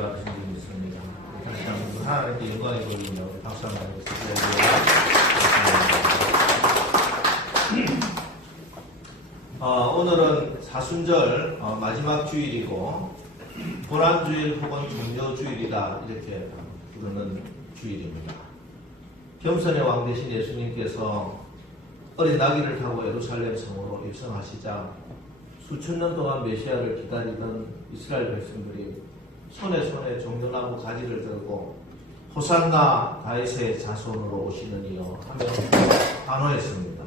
은혜와 주님 있습니다. 다시 한번 하나님께 영광이 돌리며 박수 한번 해주세요. 오늘은 사순절 마지막 주일이고 고난주일 혹은 종료주일이다 이렇게 부르는 주일입니다. 겸손의 왕 되신 예수님께서 어린 나귀를 타고 예루살렘 성으로 입성하시자 수천 년 동안 메시아를 기다리던 이스라엘 백성들이 손에 종려나무 가지를 들고 호산나 다윗의 자손으로 오시는 이여 하며 환호했습니다.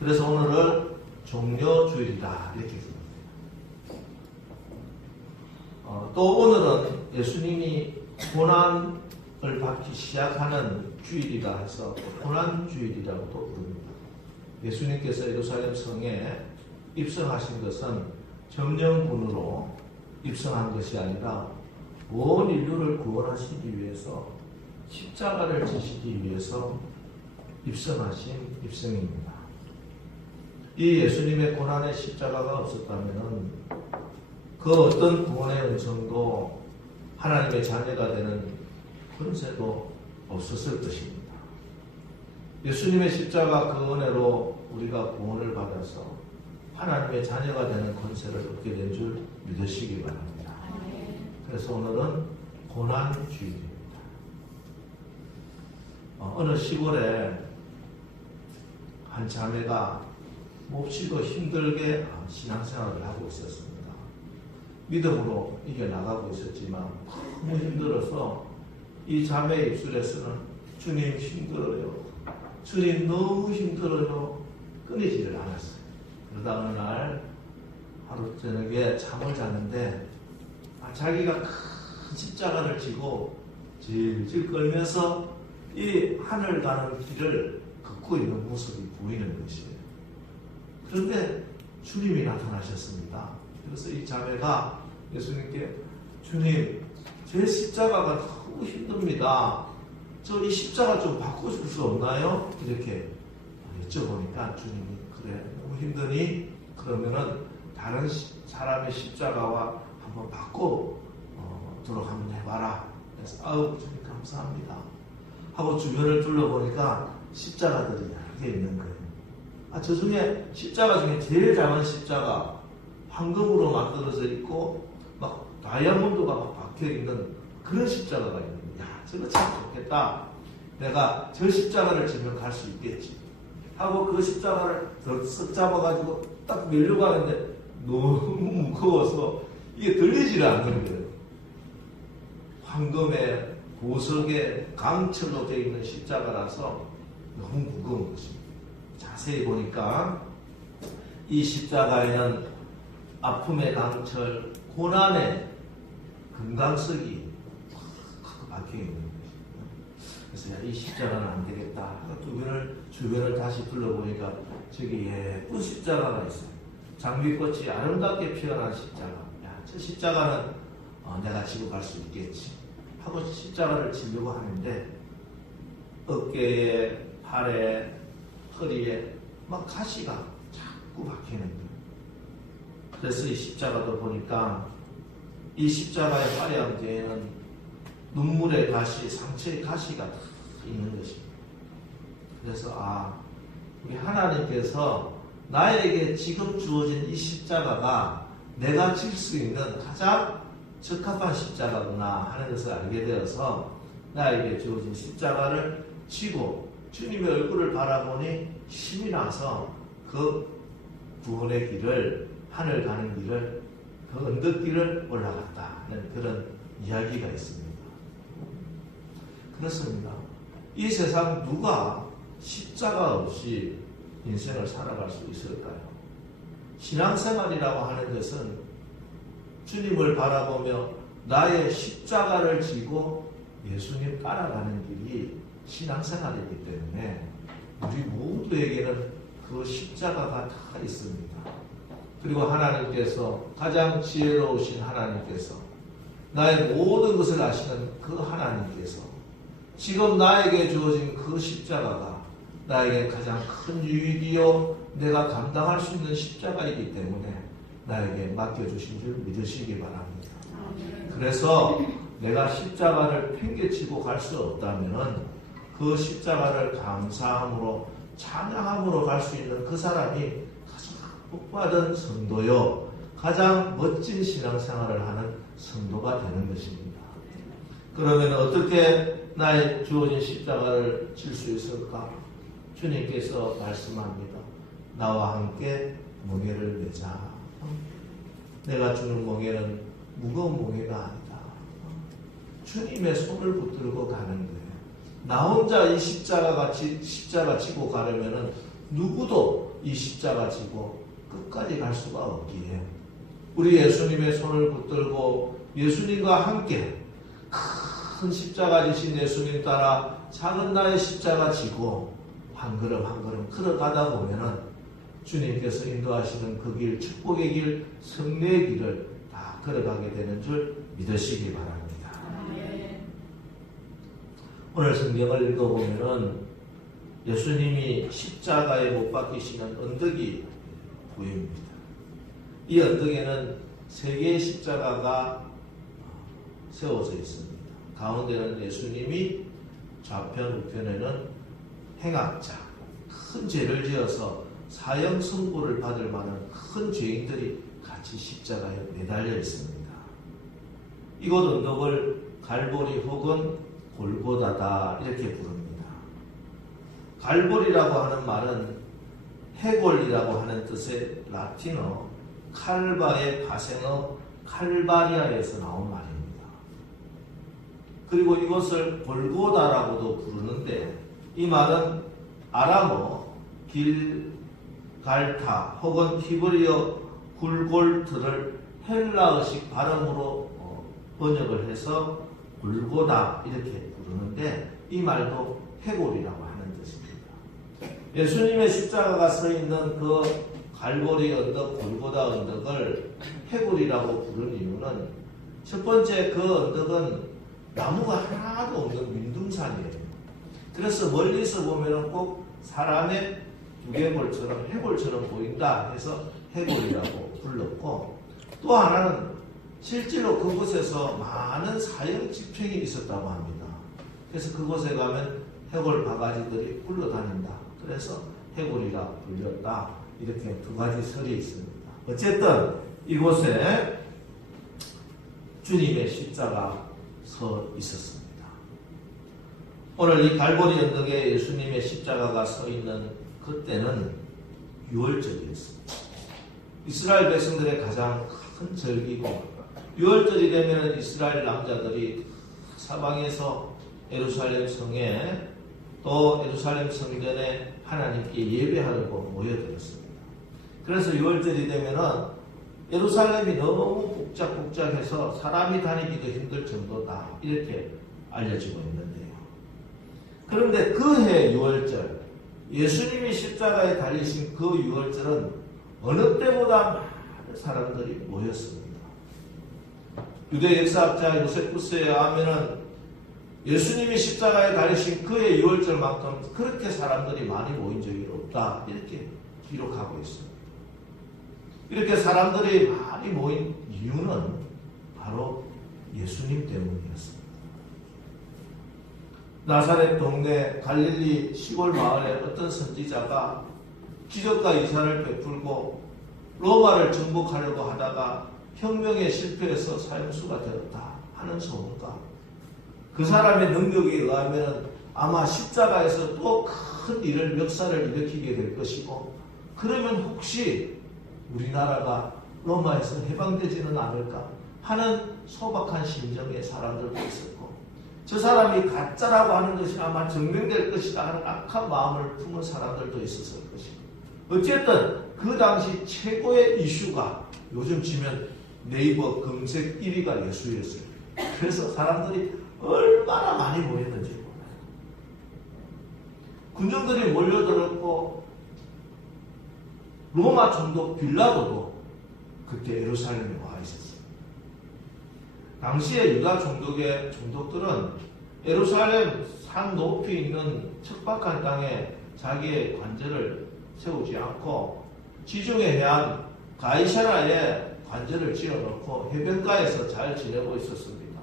그래서 오늘은 종료주일이다 이렇게 부릅니다. 또 오늘은 예수님이 고난을 받기 시작하는 주일이라 해서 고난주일이라고 또 부릅니다. 예수님께서 예루살렘 성에 입성하신 것은 점령군으로 입성한 것이 아니라 온 인류를 구원하시기 위해서 십자가를 지시기 위해서 입성하신 입성입니다. 이 예수님의 고난의 십자가가 없었다면 그 어떤 구원의 음성도 하나님의 자녀가 되는 권세도 없었을 것입니다. 예수님의 십자가 그 은혜로 우리가 구원을 받아서 하나님의 자녀가 되는 권세를 얻게 된 줄 믿으시기 바랍니다. 그래서 오늘은 고난주일입니다. 어느 시골에 한 자매가 몹시도 힘들게 신앙생활을 하고 있었습니다. 믿음으로 이겨나가고 있었지만 너무 힘들어서 이 자매의 입술에서는 주님 힘들어요. 주님 너무 힘들어요. 끊이지를 않았어요. 그러다 어느 날 하루 저녁에 잠을 잤는데 자기가 큰 십자가를 지고 질질 끌면서 이 하늘 가는 길을 걷고 있는 모습이 보이는 것이에요. 그런데 주님이 나타나셨습니다. 그래서 이 자매가 예수님께 주님 제 십자가가 너무 힘듭니다. 저 이 십자가 좀 바꿔줄 수 없나요? 이렇게 여쭤보니까 주님이 그래 너무 힘드니 그러면은 다른 사람의 십자가와 한번 바꿔 도록 한번 해봐라. 그래서 아우 주님 감사합니다 하고 주변을 둘러보니까 십자가들이 여러 개 있는 거예요. 저 중에 십자가 중에 제일 작은 십자가 황금으로 만들어져 있고 막 다이아몬드가 막 박혀 있는 그런 십자가가 있는 거예요. 야 저거 참 좋겠다. 내가 저 십자가를 지면 갈 수 있겠지 하고 그 십자가를 쓱 잡아가지고 딱 밀려고 하는데 너무 무거워서 이게 들리지를 않는 거예요. 황금의 보석에 강철로 되어 있는 십자가라서 너무 무거운 것입니다. 자세히 보니까 이 십자가에는 아픔의 강철, 고난의 금강석이 박혀 있는 것입니다. 그래서 야, 이 십자가는 안 되겠다. 주변을 다시 둘러보니까 저기 예쁜 십자가가 있어요. 장미꽃이 아름답게 피어난 십자가. 야, 저 십자가는 내가 지고 갈 수 있겠지 하고 십자가를 지려고 하는데 어깨에, 팔에, 허리에 막 가시가 자꾸 박히는 거예요. 그래서 이 십자가도 보니까 이 십자가의 화려한 뒤에는 눈물의 가시, 상처의 가시가 다 있는 것입니다. 그래서 우리 하나님께서 나에게 지금 주어진 이 십자가가 내가 질 수 있는 가장 적합한 십자가구나 하는 것을 알게 되어서 나에게 주어진 십자가를 지고 주님의 얼굴을 바라보니 힘이 나서 그 구원의 길을, 하늘 가는 길을, 그 언덕길을 올라갔다는 그런 이야기가 있습니다. 그렇습니다. 이 세상 누가 십자가 없이 인생을 살아갈 수 있을까요? 신앙생활이라고 하는 것은 주님을 바라보며 나의 십자가를 지고 예수님 따라가는 길이 신앙생활이기 때문에 우리 모두에게는 그 십자가가 다 있습니다. 그리고 하나님께서 가장 지혜로우신 하나님께서 나의 모든 것을 아시는 그 하나님께서 지금 나에게 주어진 그 십자가가 나에게 가장 큰 유익이요 내가 감당할 수 있는 십자가이기 때문에 나에게 맡겨주신 줄 믿으시기 바랍니다. 그래서 내가 십자가를 팽개치고 갈 수 없다면 그 십자가를 감사함으로 찬양함으로 갈 수 있는 그 사람이 가장 복받은 성도요, 가장 멋진 신앙생활을 하는 성도가 되는 것입니다. 그러면 어떻게 나의 주어진 십자가를 질 수 있을까? 주님께서 말씀합니다. 나와 함께 멍에를 매자. 내가 주는 멍에는 무거운 멍에가 아니다. 주님의 손을 붙들고 가는 거예요. 나 혼자 이 십자가 지고 가려면은 누구도 이 십자가 지고 끝까지 갈 수가 없기에 우리 예수님의 손을 붙들고 예수님과 함께 큰 십자가 지신 예수님 따라 작은 나의 십자가 지고 한 걸음 한 걸음 걸어가다 보면은 주님께서 인도하시는 그 길, 축복의 길, 승리의 길을 다 걸어가게 되는 줄 믿으시기 바랍니다. 오늘 성경을 읽어보면은 예수님이 십자가에 못 박히시는 언덕이 보입니다. 이 언덕에는 세 개의 십자가가 세워져 있습니다. 가운데는 예수님이, 좌편 우편에는 행악자, 큰 죄를 지어서 사형 선고를 받을 만한 큰 죄인들이 같이 십자가에 매달려 있습니다. 이곳 언덕을 갈보리 혹은 골고다다 이렇게 부릅니다. 갈보리라고 하는 말은 해골이라고 하는 뜻의 라틴어 칼바의 파생어 칼바리아에서 나온 말입니다. 그리고 이것을 골고다라고도 부르는데 이 말은 아람어 길갈타 혹은 히브리어 굴골트를 헬라어식 발음으로 번역을 해서 골고다 이렇게 부르는데 이 말도 해골이라고 하는 뜻입니다. 예수님의 십자가가 서 있는 그 갈보리 언덕, 골고다 언덕을 해골이라고 부르는 이유는 첫 번째 그 언덕은 나무가 하나도 없는 민둥산이에요. 그래서 멀리서 보면 꼭 사람의 두개골처럼 해골처럼 보인다 해서 해골이라고 불렀고, 또 하나는 실제로 그곳에서 많은 사형 집행이 있었다고 합니다. 그래서 그곳에 가면 해골 바가지들이 굴러다닌다. 그래서 해골이라 불렸다. 이렇게 두 가지 설이 있습니다. 어쨌든 이곳에 주님의 십자가 서 있었습니다. 오늘 이 갈보리 언덕에 예수님의 십자가가 서 있는 그때는 유월절이었습니다. 이스라엘 백성들의 가장 큰 절기고, 유월절이 되면 이스라엘 남자들이 사방에서 예루살렘 성에 또 예루살렘 성전에 하나님께 예배하려고 모여들었습니다. 그래서 유월절이 되면은 예루살렘이 너무 복잡해서 사람이 다니기도 힘들 정도다 이렇게 알려지고 있는데요. 그런데 그해 유월절, 예수님이 십자가에 달리신 그 유월절은 어느 때보다 많은 사람들이 모였습니다. 유대 역사학자 요세푸스에 의하면은 예수님이 십자가에 달리신 그해 유월절만큼 그렇게 사람들이 많이 모인 적이 없다 이렇게 기록하고 있습니다. 이렇게 사람들이 많이 모인 이유는 바로 예수님 때문이었습니다. 나사렛 동네 갈릴리 시골 마을에 어떤 선지자가 기적과 이사를 베풀고 로마를 정복하려고 하다가 혁명에 실패해서 사형수가 되었다 하는 소문과 그 사람의 능력에 의하면 아마 십자가에서 또 큰 일을, 역사를 일으키게 될 것이고, 그러면 혹시 우리나라가 로마에서 해방되지는 않을까 하는 소박한 심정의 사람들도 있었고, 저 사람이 가짜라고 하는 것이 아마 증명될 것이다 하는 악한 마음을 품은 사람들도 있었을 것이고, 어쨌든 그 당시 최고의 이슈가 요즘 치면 네이버 검색 1위가 예수였어요. 그래서 사람들이 얼마나 많이 모였는지 몰라요. 군중들이 몰려들었고 로마 총독 빌라도도 그때 예루살렘에 와 있었어요. 당시에 유다 총독의 총독들은 예루살렘 산 높이 있는 척박한 땅에 자기의 관절을 세우지 않고 지중해 해안 가이사라에 관절을 지어놓고 해변가에서 잘 지내고 있었습니다.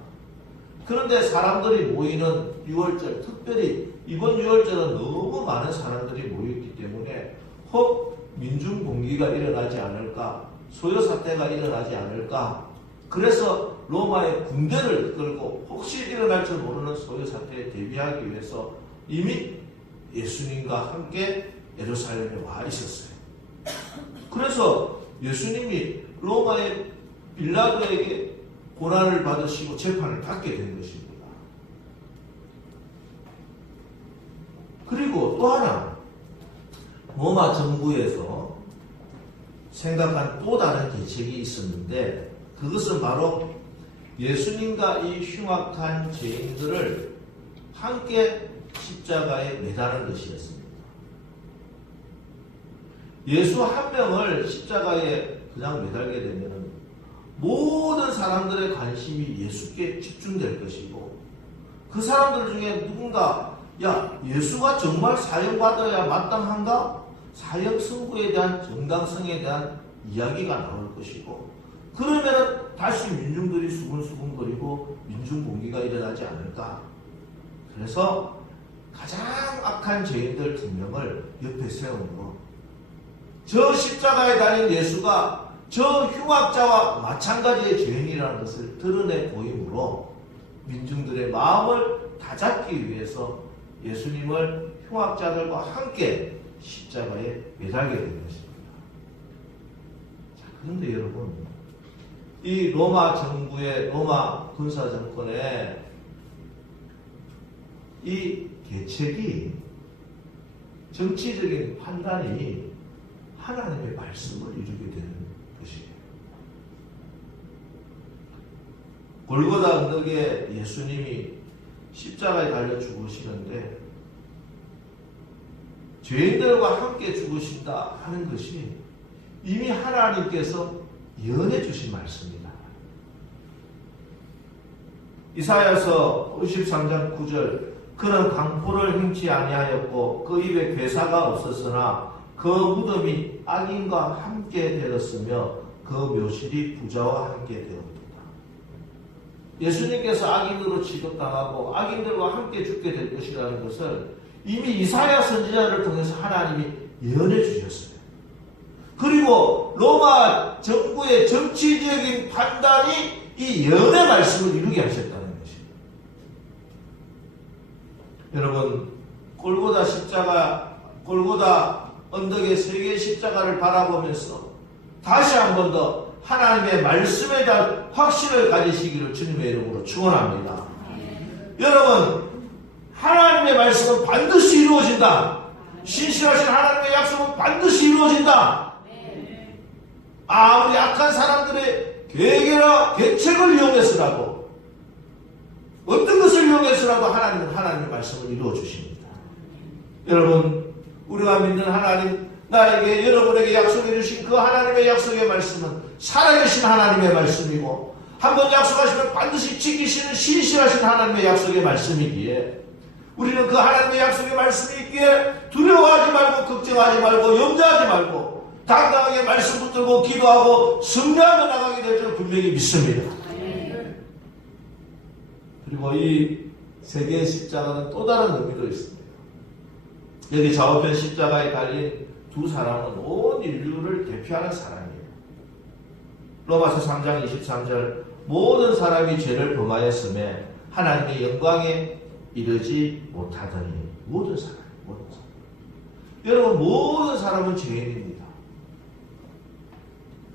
그런데 사람들이 모이는 6월절, 특별히 이번 6월절은 너무 많은 사람들이 모였기 때문에 혹 민중 봉기가 일어나지 않을까, 소요 사태가 일어나지 않을까, 그래서 로마의 군대를 끌고 혹시 일어날 줄 모르는 소요 사태에 대비하기 위해서 이미 예수님과 함께 예루살렘에 와 있었어요. 그래서 예수님이 로마의 빌라도에게 고난을 받으시고 재판을 받게 된 것입니다. 그리고 또 하나, 로마 정부에서 생각한 또 다른 계책이 있었는데, 그것은 바로 예수님과 이 흉악한 죄인들을 함께 십자가에 매다는 것이었습니다. 예수 한 명을 십자가에 그냥 매달게 되면 모든 사람들의 관심이 예수께 집중될 것이고, 그 사람들 중에 누군가 야, 예수가 정말 사형받아야 마땅한가? 사형 선고에 대한 정당성에 대한 이야기가 나올 것이고, 그러면 다시 민중들이 수군수군거리고 민중봉기가 일어나지 않을까? 그래서 가장 악한 죄인들 2명을 옆에 세우고, 저 십자가에 달린 예수가 저 흉악자와 마찬가지의 죄인이라는 것을 드러내 보이므로 민중들의 마음을 다잡기 위해서 예수님을 흉악자들과 함께 십자가에 매달게 된 것입니다. 자, 그런데 여러분, 이 로마 정부의 로마 군사 정권의 이 계책이, 정치적인 판단이 하나님의 말씀을 이루게 되는 것이에요. 골고다 언덕에 예수님이 십자가에 달려 죽으시는데 죄인들과 함께 죽으신다 하는 것이 이미 하나님께서 예언해 주신 말씀입니다. 이사야서 53장 9절, 그는 강포를 행치 아니하였고 그 입에 괴사가 없었으나 그 무덤이 악인과 함께 되었으며 그 묘실이 부자와 함께 되었다. 예수님께서 악인으로 취급당하고 악인들과 함께 죽게 될 것이라는 것을 이미 이사야 선지자를 통해서 하나님이 예언해 주셨어요. 그리고 로마 정부의 정치적인 판단이 이 예언의 말씀을 이루게 하셨다는 것입니다. 여러분, 골고다 언덕의 3개의 십자가를 바라보면서 다시 한 번 더 하나님의 말씀에 대한 확신을 가지시기를 주님의 이름으로 축원합니다. 여러분, 하나님의 말씀은 반드시 이루어진다. 신실하신 하나님의 약속은 반드시 이루어진다. 아무리 악한 사람들의 계획이나 계책을 이용해서라도, 어떤 것을 이용해서라도 하나님은 하나님의 말씀을 이루어 주십니다. 여러분, 우리가 믿는 하나님, 나에게, 여러분에게 약속해 주신 그 하나님의 약속의 말씀은 살아계신 하나님의 말씀이고, 한번 약속하시면 반드시 지키시는 신실하신 하나님의 약속의 말씀이기에, 우리는 그 하나님의 약속의 말씀이 있기에 두려워하지 말고, 걱정하지 말고, 염려하지 말고 당당하게 말씀 붙들고 기도하고 승리하며 나가게 될 줄 분명히 믿습니다. 그리고 이 3개의 십자가는 또 다른 의미도 있습니다. 여기 좌우편 십자가에 달린 2 사람은 온 인류를 대표하는 사람이에요. 로마서 3장 23절, 모든 사람이 죄를 범하였음에 하나님의 영광에 이르지 못하더니, 모든 사람. 여러분, 모든 사람은 죄인입니다.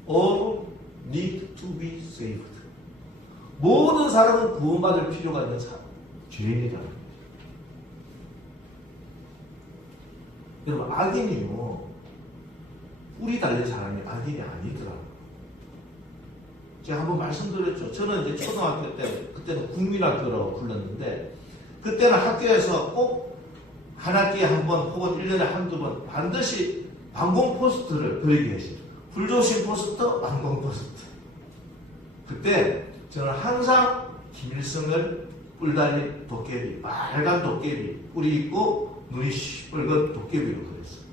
All need to be saved. 모든 사람은 구원받을 필요가 있는 사람, 죄인이라는 거죠. 여러분, 악인이요, 뿔이 달린 사람이 악인이 아니더라고요. 제가 한번 말씀드렸죠. 저는 이제 초등학교 때, 그때는 국민학교라고 불렀는데, 그때는 학교에서 꼭 한 학기에 한 번 혹은 1년에 한두 번 반드시 방공 포스트를 그리게 했어요. 불조심 포스트, 방공 포스트. 그때 저는 항상 김일성을 뿔 달린 도깨비, 빨간 도깨비, 뿔이 있고 눈이 시뻘건 도깨비로 그렸어요.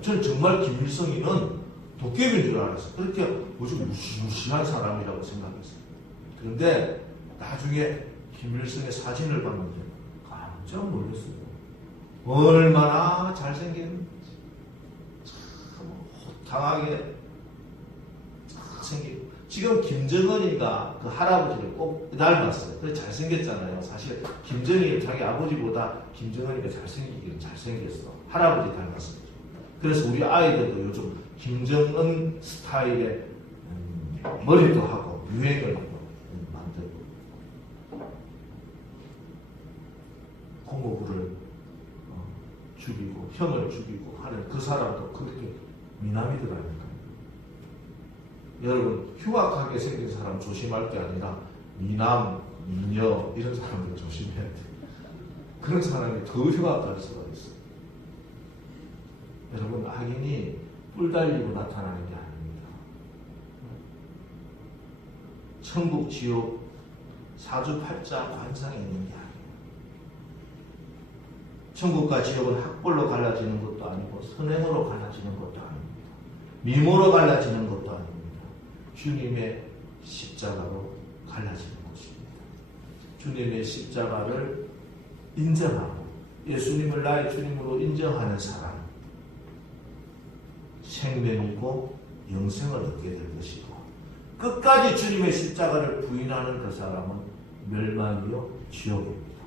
저는 정말 김일성이는 도깨비인 줄 알았어요. 그렇게 무슨 무시무시한 사람이라고 생각했어요. 그런데 나중에 김일성의 사진을 봤는데 깜짝 놀랐어요. 얼마나 잘생겼는지, 참 호탕하게 생기고, 지금 김정은이가 그 할아버지를 꼭 닮았어요. 그래 잘생겼잖아요. 사실 김정일이 자기 아버지보다 김정은이가 잘생기긴 잘생겼어. 할아버지 닮았습니다. 그래서 우리 아이들도 요즘 김정은 스타일의 머리도 하고 유행을 만들고 고모부를 죽이고 형을 죽이고 하는 그 사람도 그렇게 미남이들 아닙니까? 여러분, 흉악하게 생긴 사람 조심할 게 아니라 미남, 미녀 이런 사람들 조심해야 돼요. 그런 사람이 더 흉악할 수가 있어요. 여러분, 악인이 뿔 달리고 나타나는 게 아닙니다. 천국, 지옥, 사주팔자 관상에 있는 게 아니에요. 천국과 지옥은 학벌로 갈라지는 것도 아니고 선행으로 갈라지는 것도 아닙니다. 미모로 갈라지는 것도 아닙니다. 주님의 십자가로 갈라지는 것입니다. 주님의 십자가를 인정하고 예수님을 나의 주님으로 인정하는 사람, 생명이고 영생을 얻게 될 것이고, 끝까지 주님의 십자가를 부인하는 그 사람은 멸망이요 지옥입니다.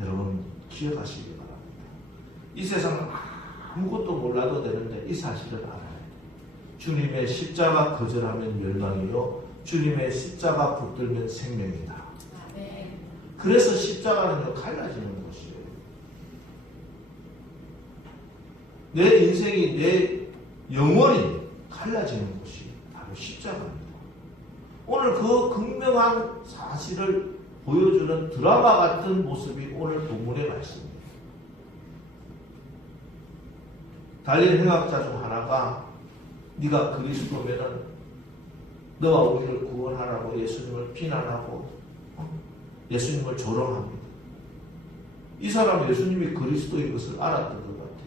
여러분 기억하시기 바랍니다. 이 세상은 아무것도 몰라도 되는데 이 사실을 알아야 돼요. 주님의 십자가 거절하면 멸망이요 주님의 십자가 붙들면 생명이다. 그래서 십자가는요 갈라지는 것이에요. 내 인생이, 내 영혼이 갈라지는 것이 바로 십자가입니다. 오늘 그 극명한 사실을 보여주는 드라마 같은 모습이 오늘 본문의 말씀입니다. 달린 행악자 중 하나가 네가 그리스도면은 너와 우리를 구원하라고 예수님을 비난하고 예수님을 조롱합니다. 이 사람 예수님이 그리스도인 것을 알았던 것 같아요.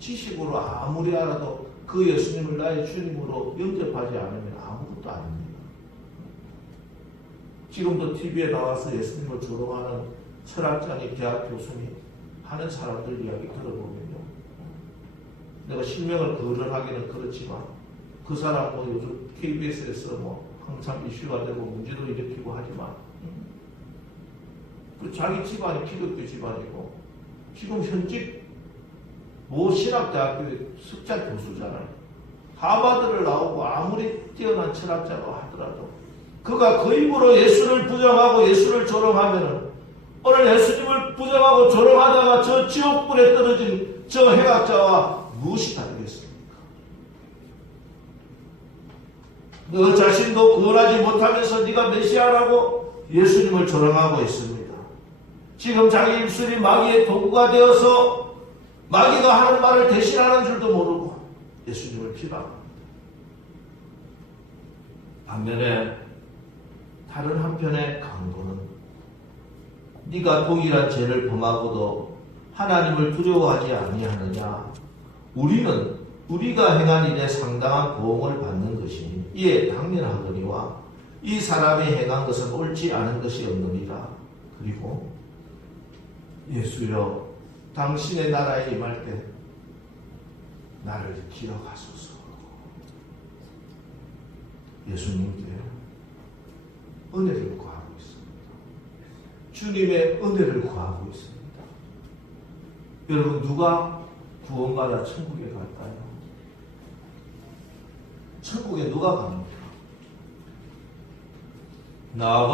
지식으로 아무리 알아도 그 예수님을 나의 주님으로 영접하지 않으면 아무것도 아닙니다. 지금도 TV에 나와서 예수님을 조롱하는 철학자니 대학 교수니 하는 사람들 이야기 들어보면요, 내가 실명을 거론하기는 그렇지만 그 사람 뭐 요즘 KBS에서 뭐 항상 이슈가 되고 문제도 일으키고 하지만 그 자기 집안이 기독교 집안이고 지금 현직 모 신학대학교의 석자 교수잖아요. 하버드를 나오고 아무리 뛰어난 철학자라고 하더라도 그가 그 입으로 예수를 부정하고 예수를 조롱하면은 오늘 예수님을 부정하고 조롱하다가 저 지옥불에 떨어진 저 행악자와 무엇이 다르겠습니까? 너 자신도 구원하지 못하면서 네가 메시아라고 예수님을 조롱하고 있습니다. 지금 자기 입술이 마귀의 도구가 되어서 마귀가 하는 말을 대신하는 줄도 모르고 예수님을 비방합니다. 반면에 다른 한편의 강도는 네가 동일한 죄를 범하고도 하나님을 두려워하지 아니하느냐? 우리는 우리가 행한 일에 상당한 보응을 받는 것이니 이에 당연하거니와 이 사람이 행한 것은 옳지 않은 것이 없느니라. 그리고 예수여 당신의 나라에 임할 때 나를 기억하소서. 예수님께 은혜를 구하고 있습니다. 주님의 은혜를 구하고 있습니다. 여러분 누가 구원받아 천국에 갈까요? 천국에 누가 갑니까? 나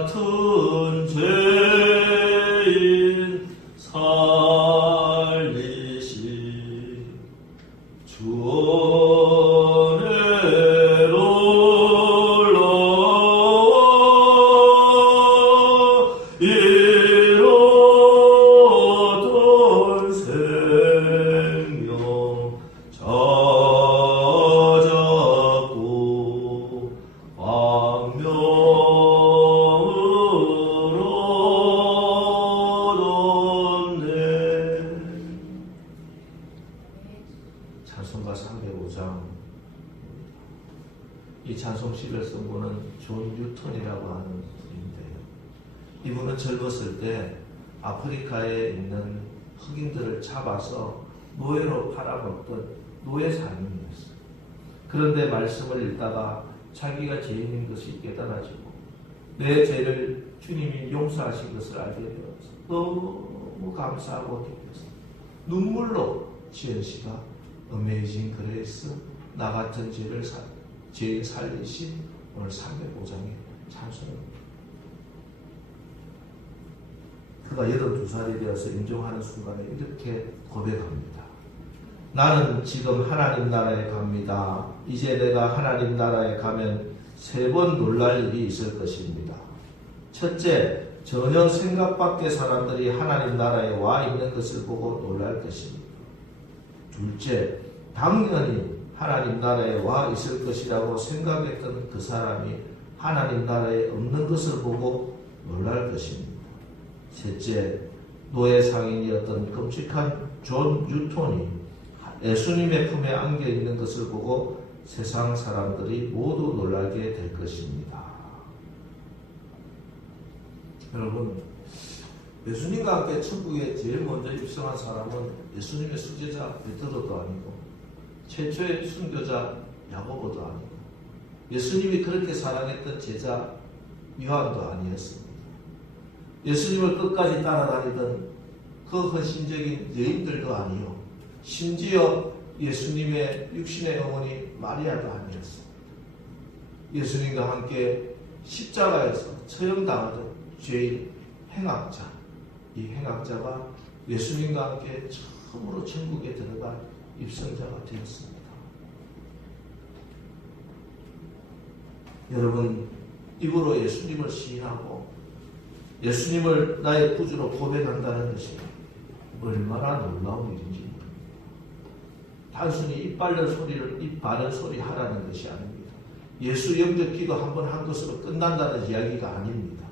같은 죄인 살리시 주 은혜로 이루던 생명 찾았고 광명한 이 찬송시를 쓴 분은 존 뉴턴이라고 하는 분인데요. 이분은 젊었을 때 아프리카에 있는 흑인들을 잡아서 노예로 팔아먹던 노예 상인이었어요. 그런데 말씀을 읽다가 자기가 죄인인 것이 깨달아지고 내 죄를 주님이 용서하신 것을 알게 되어서 너무 감사하고 기뻤어요. 눈물로 지은 시가 어메이징 그레이스, 나 같은 죄인 살리신 오늘 305장의 찬송입니다. 그가 82살이 되어서 임종하는 순간에 이렇게 고백합니다. 나는 지금 하나님 나라에 갑니다. 이제 내가 하나님 나라에 가면 3번 놀랄 일이 있을 것입니다. 첫째, 전혀 생각 밖의 사람들이 하나님 나라에 와 있는 것을 보고 놀랄 것입니다. 둘째, 당연히 하나님 나라에 와 있을 것이라고 생각했던 그 사람이 하나님 나라에 없는 것을 보고 놀랄 것입니다. 셋째, 노예 상인이었던 끔찍한 존 뉴턴이 예수님의 품에 안겨 있는 것을 보고 세상 사람들이 모두 놀라게 될 것입니다. 여러분, 예수님과 함께 천국에 제일 먼저 입성한 사람은 예수님의 수제자 베드로도 아니고 최초의 순교자 야고보도 아니고 예수님이 그렇게 사랑했던 제자 요한도 아니었습니다. 예수님을 끝까지 따라다니던 그 헌신적인 여인들도 아니요, 심지어 예수님의 육신의 어머니 마리아도 아니었습니다. 예수님과 함께 십자가에서 처형당하던 죄인 행악자, 이 행악자가 예수님과 함께 처음으로 천국에 들어간 입성자가 되었습니다. 여러분, 입으로 예수님을 시인하고 예수님을 나의 구주로 고백한다는 것이 얼마나 놀라운 일인지 모릅니다. 단순히 입 바른 소리 하라는 것이 아닙니다. 예수 영접 기도 한 번 한 것으로 끝난다는 이야기가 아닙니다.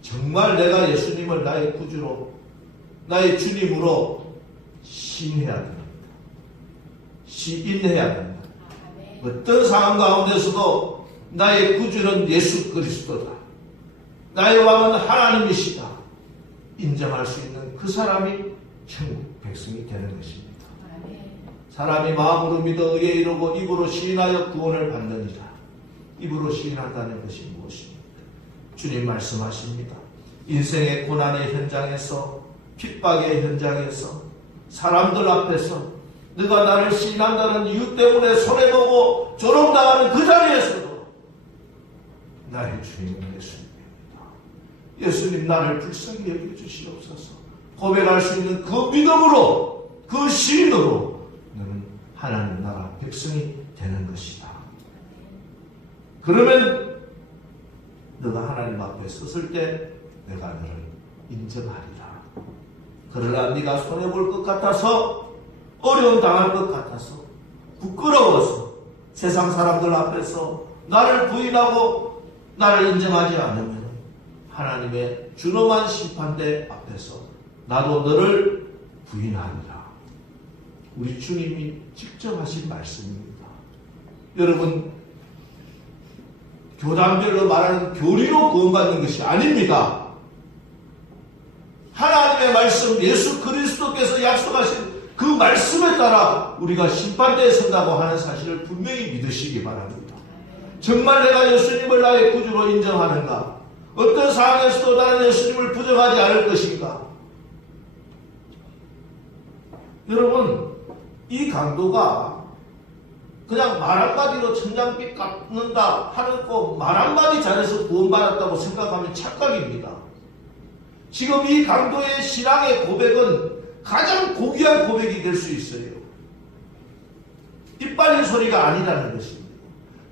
정말 내가 예수님을 나의 구주로, 나의 주님으로 시인해야 됩니다. 시인해야 됩니다. 어떤 상황 가운데서도 나의 구주는 예수 그리스도다, 나의 왕은 하나님이시다 인정할 수 있는 그 사람이 천국 백성이 되는 것입니다. 사람이 마음으로 믿어 의에 이르고 입으로 시인하여 구원을 받느니라. 입으로 시인한다는 것이 무엇입니까? 주님 말씀하십니다. 인생의 고난의 현장에서, 핍박의 현장에서, 사람들 앞에서 네가 나를 시인한다는 이유 때문에 손해보고 조롱당하는 그 자리에서도 나의 주님은 예수님입니다. 예수님, 나를 불쌍히 여겨주시옵소서. 고백할 수 있는 그 믿음으로, 그 시인으로 너는 하나님 나라 백성이 되는 것이다. 그러면 너가 하나님 앞에 섰을 때 내가 너를 인정하리라. 그러나 네가 손해볼 것 같아서, 어려움 당할 것 같아서, 부끄러워서 세상 사람들 앞에서 나를 부인하고 나를 인정하지 않으면 하나님의 준엄한 심판대 앞에서 나도 너를 부인하리라. 우리 주님이 직접 하신 말씀입니다. 여러분, 교단별로 말하는 교리로 구원받는 것이 아닙니다. 하나님의 말씀, 예수 그리스도께서 약속하신 그 말씀에 따라 우리가 심판대에 선다고 하는 사실을 분명히 믿으시기 바랍니다. 정말 내가 예수님을 나의 구주로 인정하는가? 어떤 상황에서도 나는 예수님을 부정하지 않을 것인가? 여러분, 이 강도가 그냥 말 한마디로 천장빛 깎는다 하는 거 말 한마디 잘해서 구원받았다고 생각하면 착각입니다. 지금 이 강도의 신앙의 고백은 가장 고귀한 고백이 될 수 있어요. 입 빨린 소리가 아니라는 것입니다.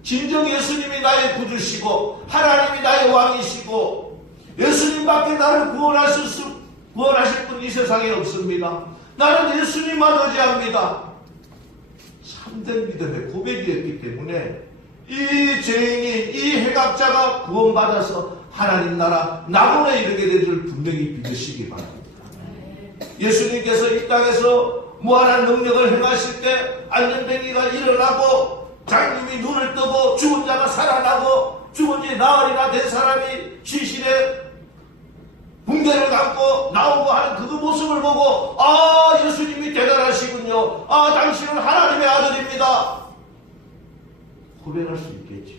진정 예수님이 나의 구주시고 하나님이 나의 왕이시고 예수님밖에 나를 구원하실 분 이 세상에 없습니다. 나는 예수님만 의지합니다. 참된 믿음의 고백이었기 때문에 이 죄인이, 이 해각자가 구원받아서 하나님 나라 낙원에 이르게 될 줄 분명히 믿으시기 바랍니다. 예수님께서 이 땅에서 무한한 능력을 행하실 때 안전뱅이가 일어나고 장님이 눈을 뜨고 죽은 자가 살아나고 죽은 지 나흘이나 된 사람이 시신에 붕대를 감고 나오고 하는 그 모습을 보고 아, 예수님이 대단하시군요. 아, 당신은 하나님의 아들입니다. 고백할 수 있겠죠.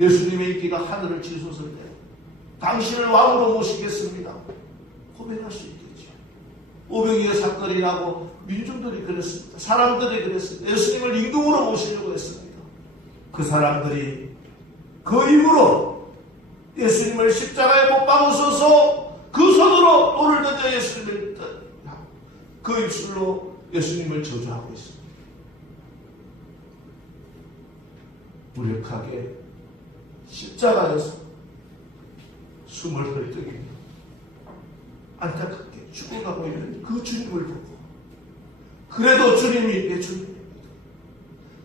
예수님의 인기가 하늘을 치솟을 때 당신을 왕으로 모시겠습니다. 고백할 수 있겠죠. 오병이어 사건이 나고 민중들이 그랬습니다. 사람들이 그랬습니다. 예수님을 임금으로 모시려고 했습니다. 그 사람들이 그 이후로 예수님을 십자가에 못 박으셔서 그 손으로 돌을 던져 예수님을 그 입술로 예수님을 저주하고 있습니다. 무력하게 십자가에서 숨을 헐떡이며 안타깝게 죽어가고 있는 그 주님을 보고 그래도 주님이 내 주님입니다.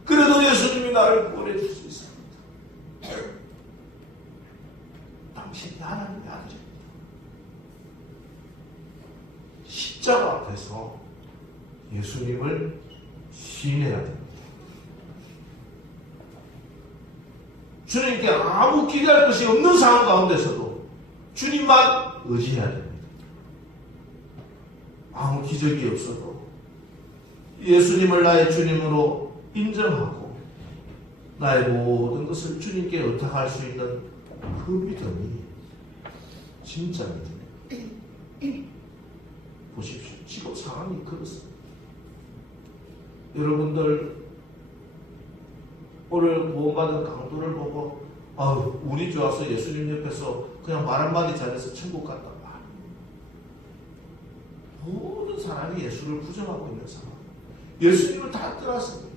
그래도 예수님이 나를 구원해 줄 수 있습니다. 당신이 하나님의 아들입니다. 십자가 앞에서 예수님을 시인해야 됩니다. 주님께 아무 기대할 것이 없는 상황 가운데서도 주님만 의지해야 됩니다. 아무 기적이 없어도 예수님을 나의 주님으로 인정하고 나의 모든 것을 주님께 의탁할 수 있는 그 믿음이 진짜 믿음입니다. 보십시오. 지금 상황이 그렇습니다. 여러분들 오늘 구원받은 강도를 보고 아유, 운이 좋아서 예수님 옆에서 그냥 말 한마디 잘해서 천국 갔다. 모든 사람이 예수를 부정하고 있는 상황. 예수님을 다 떠났습니다.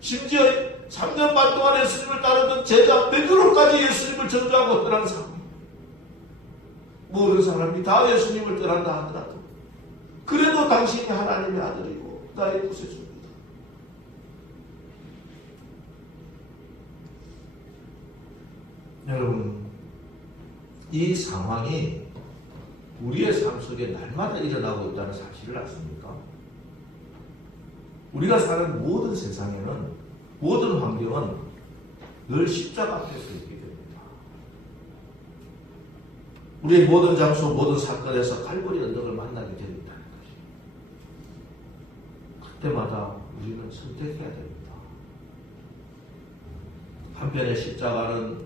심지어 3년 반 동안 예수님을 따르던 제자 베드로까지 예수님을 저주하고 떠난 상황. 모든 사람이 다 예수님을 떠난다 하더라도 그래도 당신이 하나님의 아들이고 나의 구세주입니다. 여러분, 이 상황이 우리의 삶 속에 날마다 일어나고 있다는 사실을 아십니까? 우리가 사는 모든 세상에는, 모든 환경은 늘 십자가 앞에 서 있게 됩니다. 우리의 모든 장소, 모든 사건에서 갈보리 언덕을 만나게 된다는 것입니다. 그때마다 우리는 선택해야 됩니다. 한편의 십자가는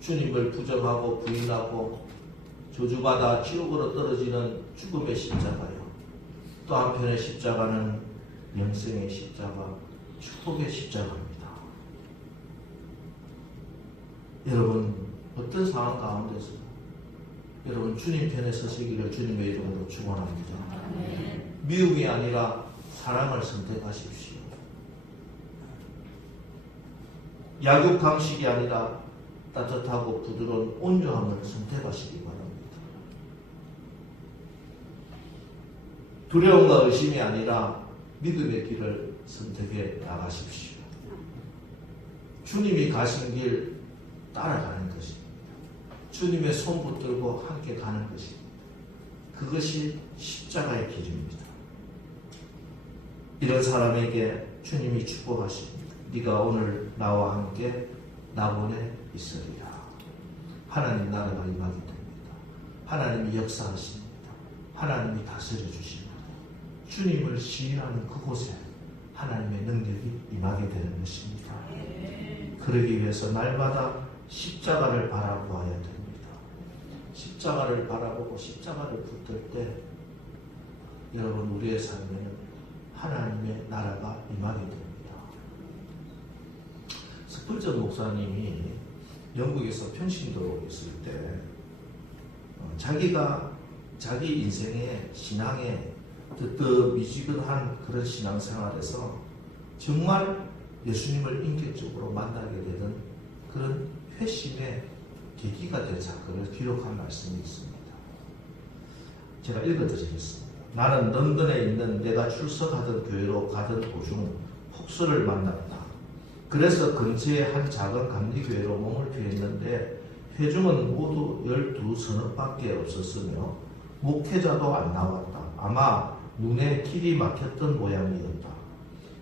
주님을 부정하고 부인하고 저주받아 지옥으로 떨어지는 죽음의 십자가요. 또 한편의 십자가는 영생의 십자가, 축복의 십자가입니다. 여러분, 어떤 상황 가운데서 여러분 주님 편에 서시기를 주님의 이름으로 축원합니다. 미움이 아니라 사랑을 선택하십시오. 약육강식이 아니라 따뜻하고 부드러운 온유함을 선택하시기 바랍니다. 두려움과 의심이 아니라 믿음의 길을 선택해 나가십시오. 주님이 가신 길 따라가는 것입니다. 주님의 손 붙들고 함께 가는 것입니다. 그것이 십자가의 길입니다. 이런 사람에게 주님이 축복하십니다. 네가 오늘 나와 함께 나본에 있으리라. 하나님 나라가 임하게 됩니다. 하나님이 역사하십니다. 하나님이 다스려 주십니다. 주님을 시인하는 그곳에 하나님의 능력이 임하게 되는 것입니다. 그러기 위해서 날마다 십자가를 바라보아야 됩니다. 십자가를 바라보고 십자가를 붙들 때 여러분 우리의 삶에는 하나님의 나라가 임하게 됩니다. 스펄전 목사님이 영국에서 평신도로 있을 때 자기가 자기 인생의 신앙에 뜨뜻미지근한 그런 신앙생활에서 정말 예수님을 인격적으로 만나게 되는 그런 회심의 계기가 된 사건을 기록한 말씀이 있습니다. 제가 읽어드리겠습니다. 나는 런던에 있는 내가 출석하던 교회로 가던 도중 폭소를 만났다. 그래서 근처에 한 작은 감리교회로 몸을 피했는데 회중은 모두 12 서너 밖에 없었으며 목회자도 안 나왔다. 아마 눈에 길이 막혔던 모양이었다.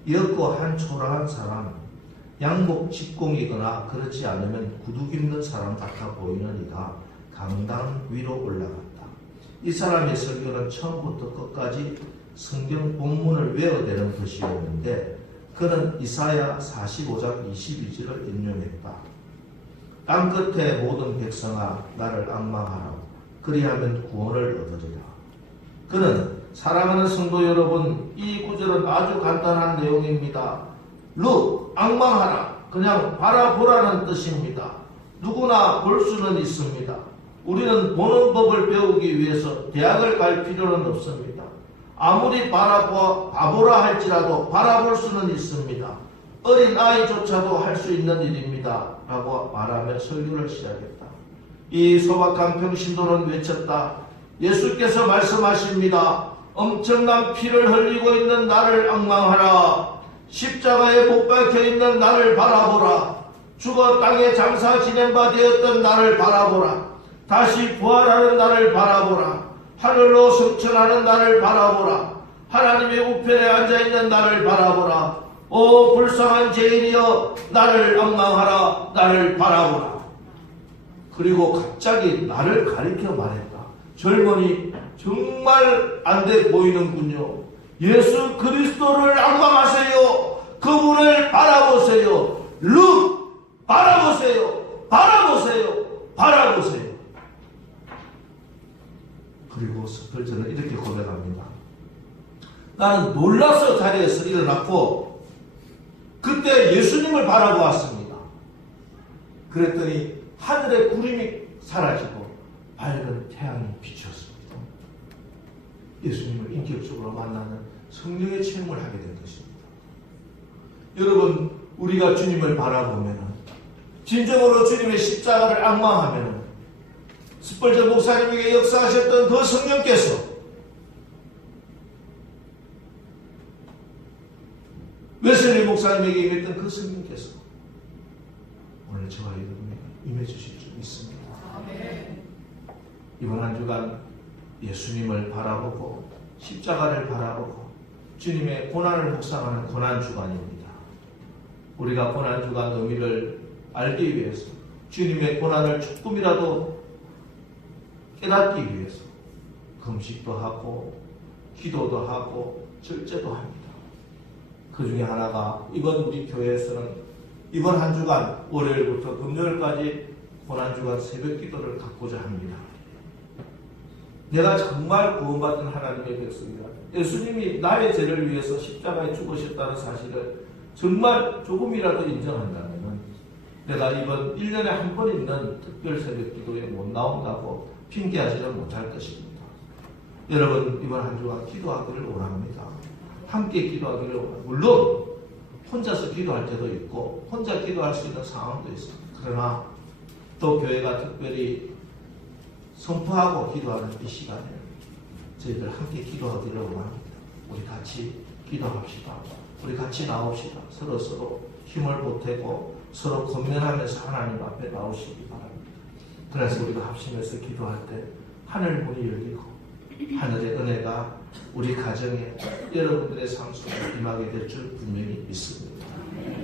이었고 한 초라한 사람, 양복 직공이거나 그렇지 않으면 구두 입는 사람 같아 보이는 이가 강당 위로 올라갔다. 이 사람의 설교는 처음부터 끝까지 성경 본문을 외워대는 것이었는데 그는 이사야 45장 22절을 인용했다. 땅끝의 모든 백성아 나를 앙망하라. 그리하면 구원을 얻으리라. 그는 사랑하는 성도 여러분, 이 구절은 아주 간단한 내용입니다. 룩, 앙망하라. 그냥 바라보라는 뜻입니다. 누구나 볼 수는 있습니다. 우리는 보는 법을 배우기 위해서 대학을 갈 필요는 없습니다. 아무리 바보라 할지라도 바라볼 수는 있습니다. 어린 아이조차도 할 수 있는 일입니다. 라고 말하며 설교를 시작했다. 이 소박한 평신도는 외쳤다. 예수께서 말씀하십니다. 엄청난 피를 흘리고 있는 나를 앙망하라. 십자가에 못 박혀 있는 나를 바라보라. 죽어 땅에 장사 지낸 바 되었던 나를 바라보라. 다시 부활하는 나를 바라보라. 하늘로 승천하는 나를 바라보라. 하나님의 우편에 앉아있는 나를 바라보라. 오 불쌍한 죄인이여 나를 앙망하라. 나를 바라보라. 그리고 갑자기 나를 가리켜 말했다. 젊은이 정말 안 돼 보이는군요. 예수 그리스도를 앙망하세요. 그분을 바라보세요. 룩 바라보세요. 바라보세요. 바라보세요. 그리고 스펄전은 이렇게 고백합니다. 나는 놀라서 자리에서 일어났고 그때 예수님을 바라보았습니다. 그랬더니 하늘의 구름이 사라지고 밝은 태양이 비추었습니다. 예수님을 인격적으로 만나는 성령의 체험을 하게 된 것입니다. 여러분, 우리가 주님을 바라보면 진정으로 주님의 십자가를 앙망하면 스펄전 목사님에게 역사하셨던 그 성령께서 웨슬리 목사님에게 임했던 그 성령께서 오늘 저와 여러분에게 임해 주실 줄 믿습니다. 이번 한 주간 예수님을 바라보고 십자가를 바라보고 주님의 고난을 묵상하는 고난주간입니다. 우리가 고난주간 의미를 알기 위해서 주님의 고난을 조금이라도 깨닫기 위해서 금식도 하고 기도도 하고 절제도 합니다. 그 중에 하나가 이번 우리 교회에서는 이번 한 주간 월요일부터 금요일까지 고난주간 새벽 기도를 갖고자 합니다. 내가 정말 구원받은 하나님의 백성이다. 예수님이 나의 죄를 위해서 십자가에 죽으셨다는 사실을 정말 조금이라도 인정한다면 내가 이번 1년에 한 번 있는 특별 새벽 기도에 못 나온다고 핑계하지는 못할 것입니다. 여러분, 이번 한 주간 기도하기를 원합니다. 함께 기도하기를 원합니다. 물론 혼자서 기도할 때도 있고 혼자 기도할 수 있는 상황도 있습니다. 그러나 또 교회가 특별히 선포하고 기도하는 이 시간에 저희들 함께 기도하기를 원합니다. 우리 같이 기도합시다. 우리 같이 나옵시다. 서로 힘을 보태고 서로 권면하면서 하나님 앞에 나오시기 바랍니다. 그래서 우리가 합심해서 기도할 때 하늘 문이 열리고 하늘의 은혜가 우리 가정에 여러분들의 삶 속에 임하게 될 줄 분명히 믿습니다.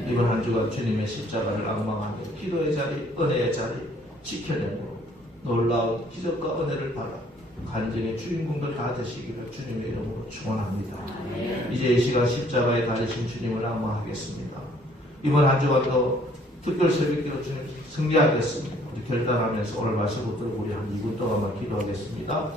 이번 한 주간 주님의 십자가를 앙망하며 기도의 자리, 은혜의 자리 지켜내므로 놀라운 기적과 은혜를 받아 간증의 주인공들 다 되시기를 주님의 이름으로 축원합니다. 이제 이 시간 십자가에 달리신 주님을 앙망하겠습니다. 이번 한 주간도 특별 새벽기도 주님 승리하겠습니다. 우리 결단하면서 오늘 말씀 붙들고 우리 한 2분 동안만 기도하겠습니다.